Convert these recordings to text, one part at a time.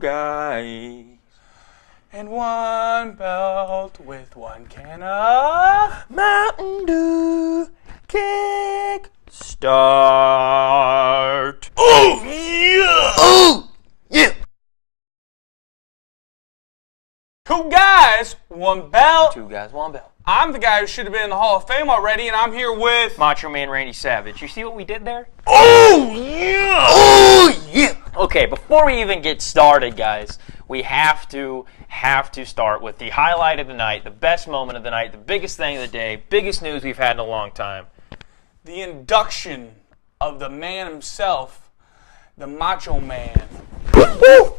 guys. And one belt with one can of Mountain Dew kick start. Oh, yeah! Oh, yeah! 2 guys, 1 belt. 2 guys, 1 belt. I'm the guy who should have been in the Hall of Fame already, and I'm here with Macho Man Randy Savage. You see what we did there? Oh, yeah! Oh, yeah! Okay, before we even get started, guys, we have to start with the highlight of the night, the best moment of the night, the biggest thing of the day, biggest news we've had in a long time. The induction of the man himself, the Macho Man. Woo!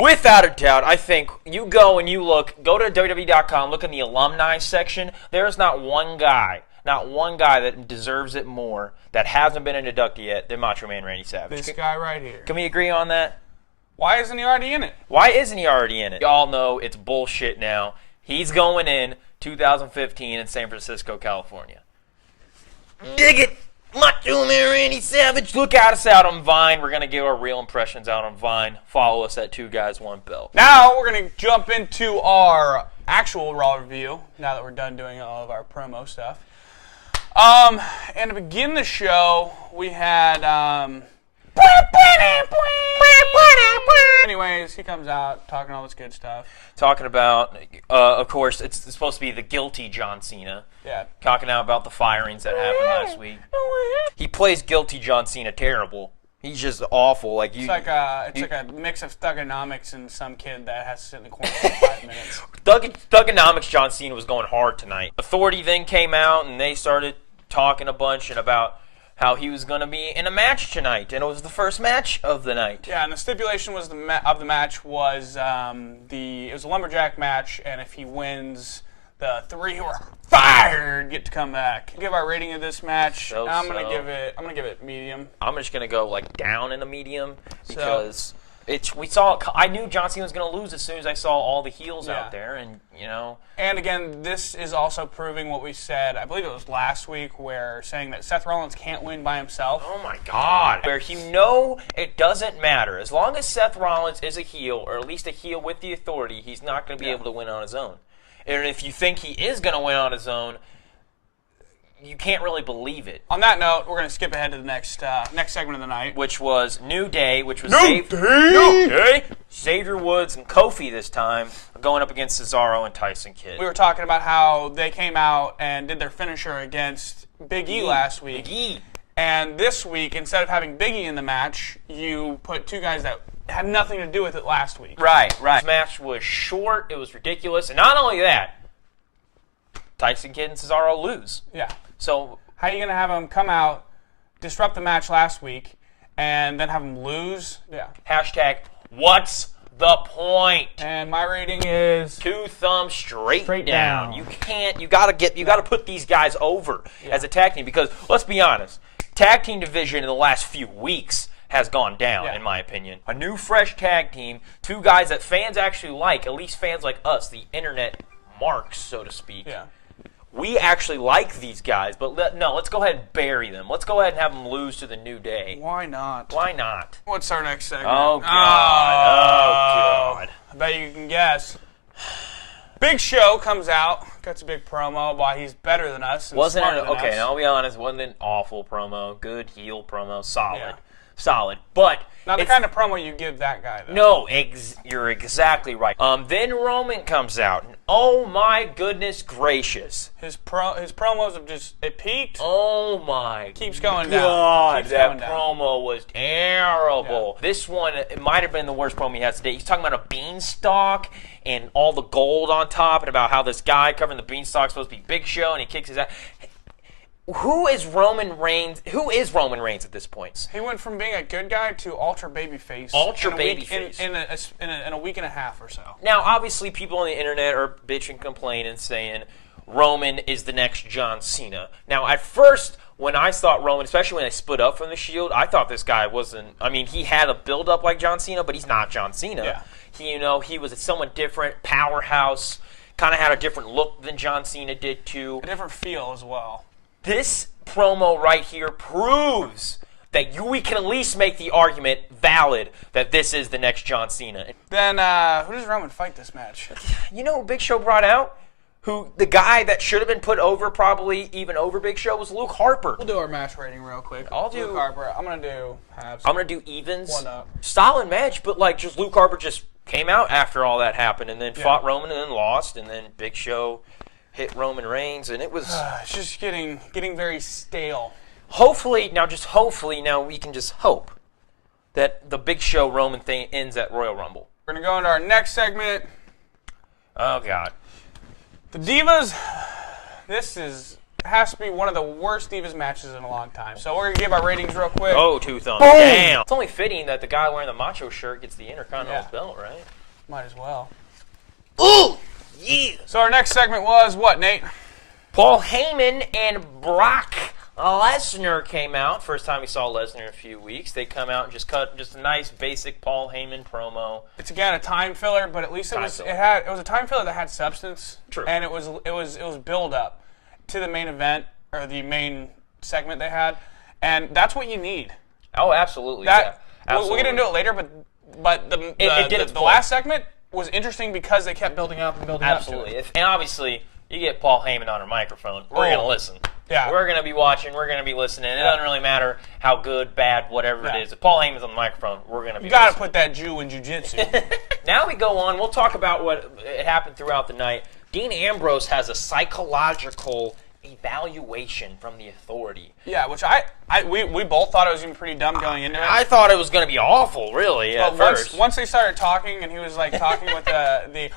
Without a doubt, I think you go and you go to WWE.com, look in the alumni section. There's not one guy that deserves it more that hasn't been inducted yet than Macho Man Randy Savage. This guy right here. Can we agree on that? Why isn't he already in it? Why isn't he already in it? Y'all know it's bullshit now. He's going in 2015 in San Francisco, California. Dig it! Macho Man Randy Savage. Look at us out on Vine. We're going to give our real impressions out on Vine. Follow us at 2 Guys 1 Belt. Now we're going to jump into our actual Raw review, now that we're done doing all of our promo stuff. And to begin the show, we had... Anyways, he comes out talking all this good stuff. Talking about, of course, it's supposed to be the guilty John Cena. Yeah. Talking out about the firings that happened last week. He plays guilty John Cena terrible. He's just awful. It's like a mix of thugonomics and some kid that has to sit in the corner for 5 minutes. Thugonomics John Cena was going hard tonight. Authority then came out and they started talking a bunch and about how he was going to be in a match tonight, and it was the first match of the night. Yeah, and the stipulation was of the match was it was a lumberjack match, and if he wins, the 3 who are fired get to come back. Give our rating of this match. I'm gonna give it medium. I'm just gonna go down in a medium because I knew John Cena was gonna lose as soon as I saw all the heels out there, and And again, this is also proving what we said, I believe it was last week, where saying that Seth Rollins can't win by himself. Oh my God. Where it doesn't matter. As long as Seth Rollins is a heel, or at least a heel with the authority, he's not going to be able to win on his own. And if you think he is going to win on his own, you can't really believe it. On that note, we're going to skip ahead to the next segment of the night. Which was New Day, which was New Day! Xavier Woods and Kofi this time going up against Cesaro and Tyson Kidd. We were talking about how they came out and did their finisher against Big E last week. Big E. And this week, instead of having Big E in the match, you put 2 guys that had nothing to do with it last week. Right. This match was short. It was ridiculous. And not only that, Tyson Kidd and Cesaro lose. Yeah. So how are you going to have them come out, disrupt the match last week, and then have them lose? Yeah. Hashtag, what's the point? And my rating is 2 thumbs straight down. You gotta put these guys over as a tag team, because let's be honest, tag team division in the last few weeks has gone down, in my opinion. A new, fresh tag team, 2 guys that fans actually like, at least fans like us, the internet marks, so to speak. Yeah. We actually like these guys, but let's go ahead and bury them. Let's go ahead and have them lose to the New Day. Why not? Why not? What's our next segment? Oh, God. I bet you can guess. Big Show comes out, cuts a big promo why he's better than us. And wasn't smarter it? than Okay, us. I'll be honest. Wasn't an awful promo. Good heel promo. Solid. Yeah. Solid. But not the kind of promo you give that guy, though. No, you're exactly right. Then Roman comes out, and oh my goodness gracious, his promos have it peaked. Oh my keeps going God, down. that promo was terrible. Yeah. This one, it might have been the worst promo he has today. He's talking about a beanstalk and all the gold on top, and about how this guy covering the beanstalk is supposed to be Big Show, and he kicks his ass. Who is Roman Reigns at this point? He went from being a good guy to ultra babyface. In a week and a half or so. Now, obviously, people on the internet are bitching, complaining, saying Roman is the next John Cena. Now, at first, when I thought Roman, especially when they split up from the Shield, I thought this guy wasn't. I mean, he had a build-up like John Cena, but he's not John Cena. Yeah. He was someone different, powerhouse, kind of had a different look than John Cena did too. A different feel as well. This promo right here proves that we can at least make the argument valid that this is the next John Cena. Then who does Roman fight this match? You know who Big Show brought out? Who the guy that should have been put over, probably even over Big Show, was Luke Harper. We'll do our match rating real quick. I'll do Luke Harper. I'm gonna do halves. I'm gonna do evens. 1-up. Solid match, but like just Luke Harper just came out after all that happened, and then fought Roman, and then lost, and then Big Show hit Roman Reigns, and it was it's just getting very stale. Hopefully now we can just hope that the Big Show Roman thing ends at Royal Rumble. We're gonna go into our next segment. Oh God. The Divas, has to be one of the worst Divas matches in a long time. So we're going to give our ratings real quick. Oh, 2 thumbs. Damn. It's only fitting that the guy wearing the Macho shirt gets the Intercontinental belt, right? Might as well. Ooh! Yeah! So our next segment was what, Nate? Paul Heyman and Brock Lesnar came out. First time we saw Lesnar in a few weeks. They come out and just cut just a nice basic Paul Heyman promo. It's again a time filler, but at least it was a time filler that had substance. True. And it was build up to the main event or the main segment they had, and that's what you need. Oh, absolutely. We'll get into it later, but the last segment was interesting because they kept building up and building up to it. And obviously, you get Paul Heyman on a microphone, we're going to listen. Yeah. We're going to be watching. We're going to be listening. It doesn't really matter how good, bad, whatever it is. If Paul Heyman's on the microphone, we're going to be You got to put that Jew in jiu-jitsu. Now we go on. We'll talk about what happened throughout the night. Dean Ambrose has a psychological evaluation from the Authority. Yeah, which we both thought it was even pretty dumb going into it. I thought it was going to be awful, really, at first. Once they started talking, and he was like talking with the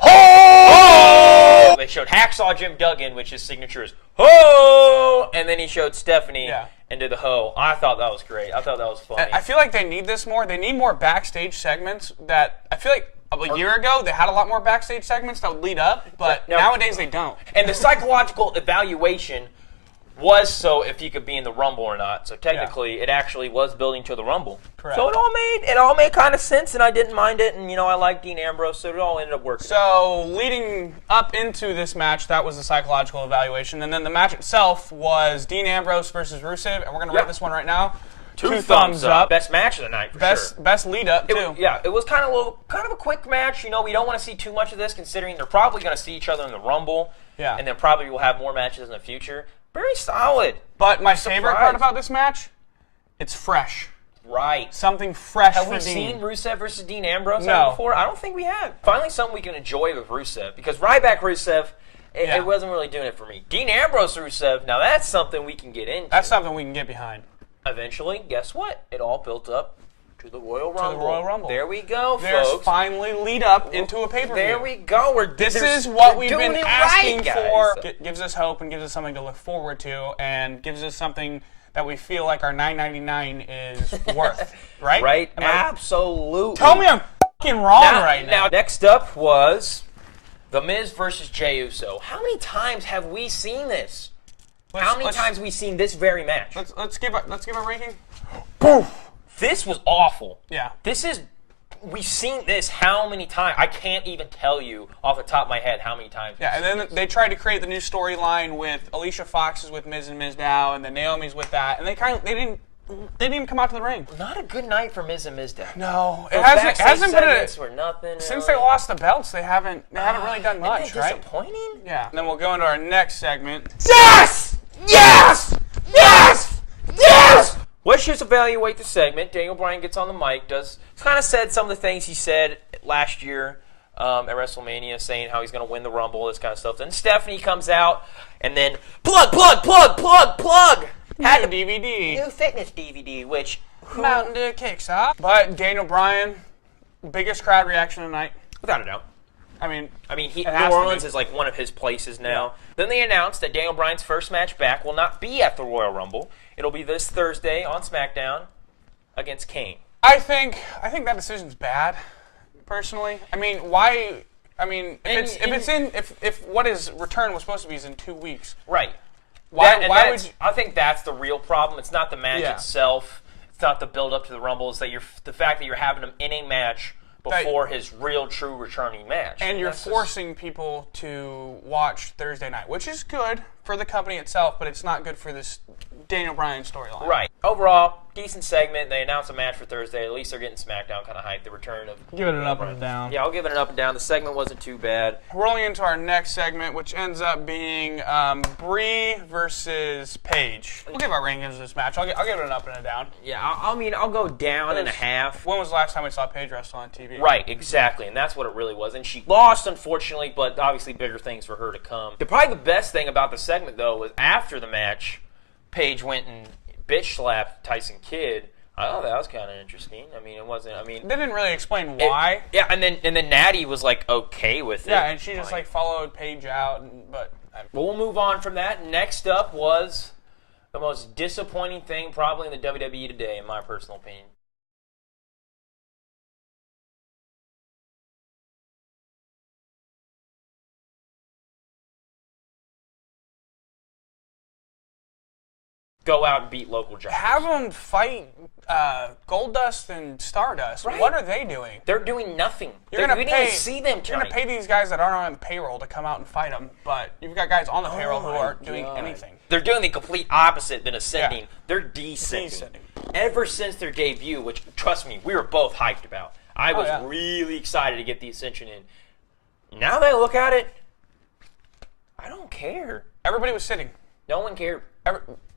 oh! They showed Hacksaw Jim Duggan, which his signature is ho, and then he showed Stephanie and did the ho. I thought that was great. I thought that was funny. I feel like they need this more. They need more backstage segments. That I feel like a year ago they had a lot more backstage segments that would lead up, but nowadays they don't. And the psychological evaluation was so if he could be in the Rumble or not. So technically, it actually was building to the Rumble. Correct. So it all made kind of sense, and I didn't mind it. And I like Dean Ambrose, so it all ended up working. So leading up into this match, that was the psychological evaluation, and then the match itself was Dean Ambrose versus Rusev, and we're gonna rate this one right now. 2 thumbs up. Best match of the night, for sure. Best lead up too. It was kind of a quick match. We don't want to see too much of this, considering they're probably going to see each other in the Rumble. Yeah. And then probably we'll have more matches in the future. Very solid. But my favorite part about this match, it's fresh. Right. Something fresh for Dean. Have we seen Rusev versus Dean Ambrose No. before? I don't think we have. Finally something we can enjoy with Rusev. Because Ryback Rusev, it wasn't really doing it for me. Dean Ambrose Rusev, now that's something we can get into. That's something we can get behind. Eventually, guess what? It all built up to the Royal Rumble. There we go, There's folks. Finally lead up into a pay-per-view. There we go. This is what we've been asking for. Gives us hope and gives us something to look forward to, and gives us something that we feel like our $9.99 is worth. Right? Right. Absolutely. Tell me I'm fucking wrong right now. Now, next up was The Miz versus Jey Uso. How many times have we seen this? How many times have we seen this very match? Let's give a ranking. Poof. This was awful. Yeah. We've seen this how many times? I can't even tell you off the top of my head how many times. Yeah, and then they tried to create the new storyline with Alicia Fox is with Miz and Mizdow, and then Naomi's with that, and they didn't even come out to the ring. Not a good night for Miz and Mizdow. No, it hasn't been nothing. Since they lost the belts. They haven't really done much, right? Disappointing. Yeah. And then we'll go into our next segment. Yes! Yes! Yes! Yes! Let's just evaluate the segment. Daniel Bryan gets on the mic, kind of said some of the things he said last year at WrestleMania, saying how he's going to win the Rumble, this kind of stuff. Then Stephanie comes out, and then plug! Had a DVD. New fitness DVD, which Mountain Dew kicks off. But Daniel Bryan, biggest crowd reaction tonight. Without a doubt. I mean, New Orleans is like one of his places now. Yeah. Then they announced that Daniel Bryan's first match back will not be at the Royal Rumble. It'll be this Thursday on SmackDown against Kane. I think that decision's bad, personally. I mean, why? I mean, if what his return was supposed to be is in 2 weeks, right? Why would you? I think that's the real problem. It's not the match itself. It's not the build up to the Rumble. It's that the fact that you're having him in a match before his real, true returning match. And you're forcing people to watch Thursday night, which is good for the company itself, but it's not good for this Daniel Bryan storyline. Right. Overall, decent segment. They announced a match for Thursday. At least they're getting SmackDown kind of hyped. The return of... Give it an up and down. Yeah, I'll give it an up and down. The segment wasn't too bad. Rolling into our next segment, which ends up being Brie versus Paige. We'll give our rankings of this match. I'll give it an up and a down. Yeah, I'll go down and a half. When was the last time we saw Paige wrestle on TV? Right, exactly, and that's what it really was. And she lost, unfortunately, but obviously bigger things for her to come. Probably the best thing about the segment, though, was after the match, Paige went and bitch slapped Tyson Kidd. I thought that was kind of interesting. I mean, it wasn't. I mean, they didn't really explain why. And then Natty was like okay with it. Yeah, and she just like followed Paige out. But we'll move on from that. Next up was the most disappointing thing probably in the WWE today, in my personal opinion. Go out and beat local giants. Have them fight Goldust and Stardust. Right. What are they doing? They're doing nothing. We didn't even see them tonight. You're going to pay these guys that aren't on the payroll to come out and fight them, but you've got guys on the payroll who aren't doing anything. They're doing the complete opposite than ascending. Yeah. They're descending. Descending. Ever since their debut, which, trust me, we were both hyped about. I was really excited to get the Ascension in. Now that I look at it, I don't care. Everybody was sitting. No one cared.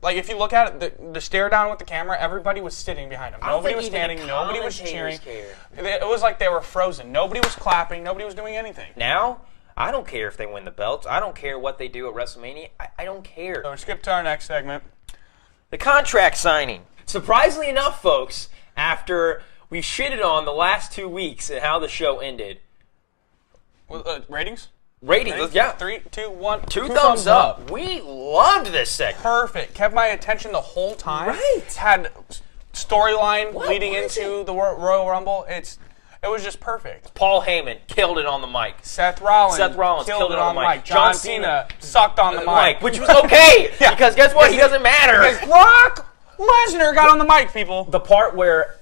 Like, if you look at it, the stare down with the camera, everybody was sitting behind them. Nobody was standing. Nobody was cheering. It was like they were frozen. Nobody was clapping. Nobody was doing anything. Now, I don't care if they win the belts. I don't care what they do at WrestleMania. I don't care. So, skip to our next segment. The contract signing. Surprisingly enough, folks, after we shitted on the last 2 weeks and how the show ended. Ratings? Ratings, yeah. 3, 2, 1. Two thumbs up. We loved this segment. Perfect. Kept my attention the whole time. Right. Had storyline leading into the Royal Rumble. It was just perfect. Paul Heyman killed it on the mic. Seth Rollins killed it on the mic. John Cena sucked on the mic. Which was okay, because guess what? He doesn't matter. Because Brock Lesnar got on the mic, people. The part where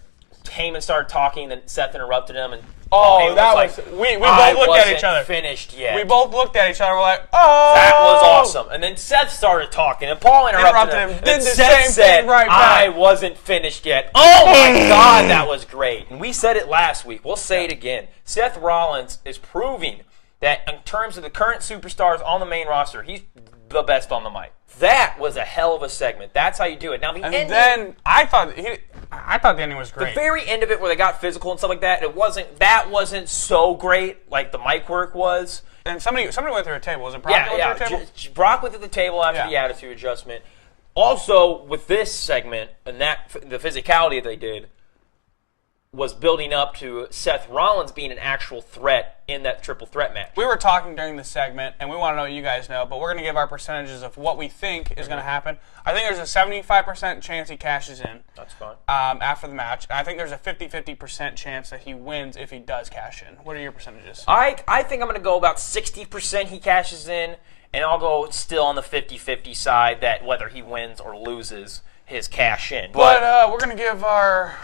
Heyman started talking and Seth interrupted him and that was we both looked at each other. Finished yet. We both looked at each other. We're like, oh. That was awesome. And then Seth started talking, and Paul interrupted him. Did the same thing right back. I wasn't finished yet. Oh my God, that was great. And we said it last week. We'll say it again. Seth Rollins is proving that in terms of the current superstars on the main roster, he's the best on the mic. That was a hell of a segment. That's how you do it. Now the ending. Then I thought the ending was great. The very end of it, where they got physical and stuff like that, that wasn't so great like the mic work was. And somebody went through a table. Was it Brock? Yeah. Brock went through the table after the attitude adjustment. Also, with this segment and the physicality they did was building up to Seth Rollins being an actual threat in that triple threat match. We were talking during the segment, and we want to know what you guys know, but we're going to give our percentages of what we think is going to happen. I think there's a 75% chance he cashes in. That's fine. After the match. And I think there's a 50% chance that he wins if he does cash in. What are your percentages? I think I'm going to go about 60% he cashes in, and I'll go still on the 50-50 side that whether he wins or loses his cash in. But we're going to give our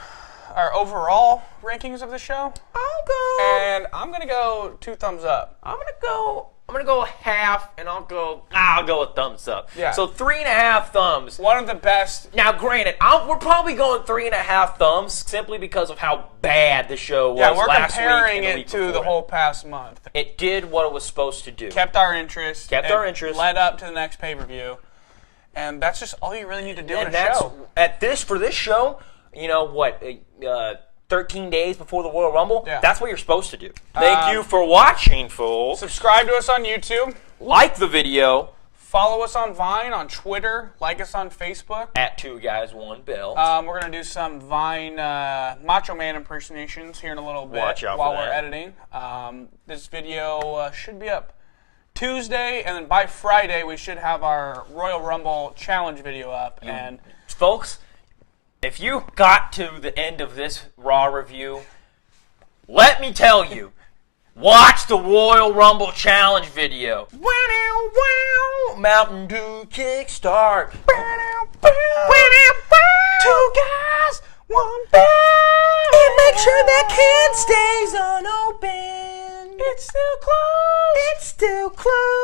overall rankings of the show. I'll go. And I'm gonna go 2 thumbs up. I'm gonna go half, and I'll go a thumbs up. Yeah. So 3.5 thumbs. One of the best. Now, granted, we're probably going 3.5 thumbs simply because of how bad the show was. Yeah, we're last comparing week it to the whole past month. It did what it was supposed to do. Kept our interest. Led up to the next pay-per-view, and that's just all you really need to do in a show. For this show. You know what? 13 days before the Royal Rumble? Yeah. That's what you're supposed to do. Thank you for watching, fools. Subscribe to us on YouTube. Like the video. Follow us on Vine, on Twitter. Like us on Facebook. At 2 Guys 1 Belt. We're going to do some Vine Macho Man impersonations here in a little bit. Watch out while for that. We're editing. This video should be up Tuesday, and then by Friday we should have our Royal Rumble challenge video up. And folks, if you got to the end of this Raw review, let me tell you, watch the Royal Rumble Challenge video. Mountain Dew Kickstart. 2 Guys 1 Belt. And make sure that can stays unopened. it's still closed. It's still closed.